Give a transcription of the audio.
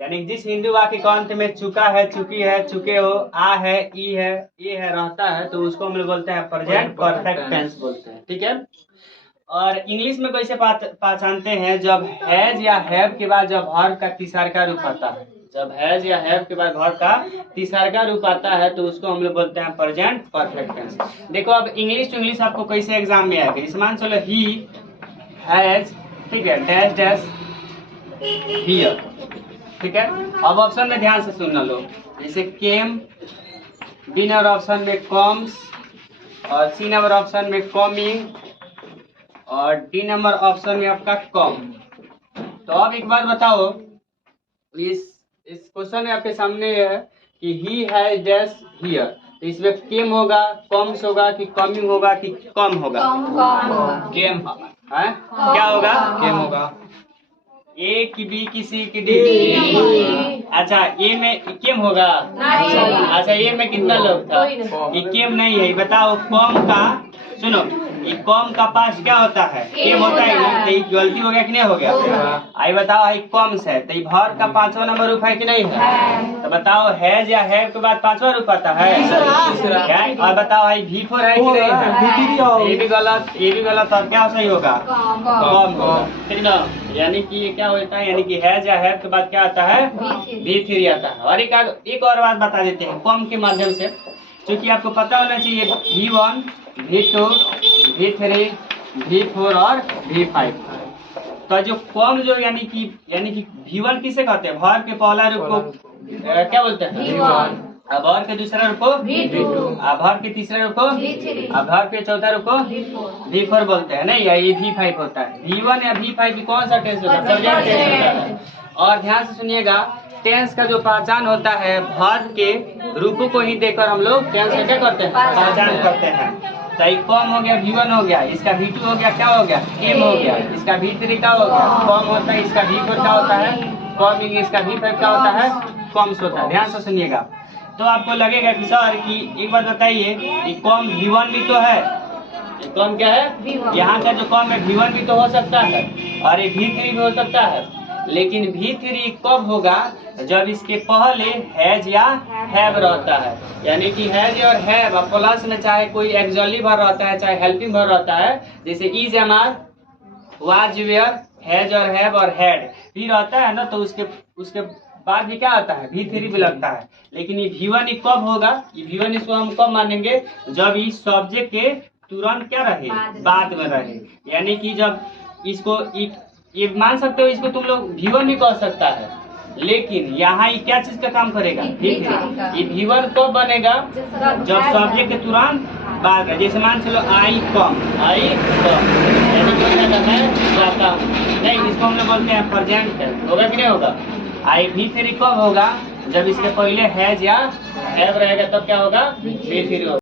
यानी जिस हिंदू वाक्य के अंत में चुका है, चुकी है, चुके हो, आ है, ई है, ये है रहता है, तो उसको हम लोग बोलते हैं प्रेजेंट परफेक्ट टेंस बोलते हैं। ठीक है। और इंग्लिश में कैसे पहचानते हैं? जब हैज या हैव के बाद जब वर्ब का तीसरा रूप आता है, जब हैज या हैव के बाद वर्ब का तीसरा रूप आता है तो उसको हम लोग बोलते हैं प्रेजेंट परफेक्ट टेंस। देखो अब इंग्लिश टू इंग्लिश आपको कैसे एग्जाम में आएगा। इस मान चलो ही हैज, ठीक है, डैश डैश हियर, ठीक है। अब ऑप्शन में ध्यान से सुनना लो, जैसे केम, बी नंबर ऑप्शन में कॉम्स, और सी नंबर ऑप्शन में कॉमिंग, और डी नंबर ऑप्शन में आपका कॉम। तो अब एक बात बताओ, इस क्वेश्चन में आपके सामने है कि ही हैज डैश हियर, तो इसमें केम होगा, कॉम्स होगा, कि कॉमिंग होगा, कि कॉम होगा? केम है। क्या होगा? केम होगा। ए की, बी की, सी की, डी? अच्छा, ए में केम होगा? अच्छा, ए में कितना लोग था? ये केम नहीं है। बताओ कॉम का, सुनो, ये कॉम का पास क्या होता है? केम होता है ना। तो ये गलती हो गया कि नहीं हो गया? आई बताओ, ये कॉम्स है, तो ये भर का 5वां नंबर रूप है कि नहीं है? तो बताओ हैज या हैव के बाद 5वां रूप आता है क्या? और बताओ ये V4 है कि नहीं है? ये भी गलत, ये भी गलत। और क्या सही होगा? कॉम होगा, ठीक ना। यानी कि ये क्या होता है, यानी कि हैज या हैव के बाद क्या आता है? V3 आता है। और एक और बात बता देते हैं कॉम के माध्यम से, क्योंकि आपको पता होना चाहिए V1, V2, V3, V4 और V5। तो जो कॉम जो यानी कि V1 किसे कहते हैं? भर के पहला रूप को क्या बोलते हैं? अब भर के दूसरा रूप को V2, अब भर के तीसरा रूप को V3, अब भर के चौथा रूप को V4 बोलते हैं। नहीं, ये V5 होता है। V1 या V5 की कौन सा टेंस होता है? सब्जेक्ट टेंस होता है। और ध्यान से सुनिएगा, टेंस का जो पहचान होता है, वर्ब के रूपों को ही देखकर हम लोग टेंस का क्या करते हैं? पहचान करते हैं। तो ये कॉम हो गया, V1 हो गया, इसका V2 हो गया, क्या हो गया? केम हो गया, इसका V3 क्या हो गया? कॉम होता है, इसका V4 क्या होता है? कॉमिंग, इसका V5 क्या होता है? कॉम्स होता है। ध्यान से सुनिएगा। तो आपको लगेगा कि सर की एक बात बताइए, ये कॉम V1 भी तो है, ये कॉम क्या है? यहाँ का जो कॉम है V1 भी तो हो सकता है, और ये V3 भी हो सकता है। लेकिन V3 कब होगा? जब इसके पहले हैज या हैव रहता है। यानी कि हैज और हैव प्लस में चाहे कोई एक्सुअली भर रहता है, चाहे हेल्पिंग भर रहता है, जैसे is, am are, was, were, has और हैव और हैड भी रहता है ना, तो उसके बाद भी क्या आता है? V3 भी लगता है। लेकिन ये V1 कब होगा? ये V1 इसको हम कब मानेंगे? जब इस सब्जेक्ट के तुरंत क्या रहे? बाद में रहे। यानी कि जब इसको ये मान सकते हो, इसको तुम लोग V1 भी कह सकता है, लेकिन यहाँ ये क्या चीज का काम करेगा? V3। ये V1 कब बनेगा? जब सब्जेक्ट के तुरंत बाद में। जैसे मान चलो आई कम, यानी कि मैं जाता हूँ। नहीं, इसको हम लोग बोलते हैं प्रेजेंट टेंस। होगा कि नहीं होगा? आई V3 कब होगा? जब इसके पहले हैज या हैव रहेगा, तब क्या होगा? V3 होगा।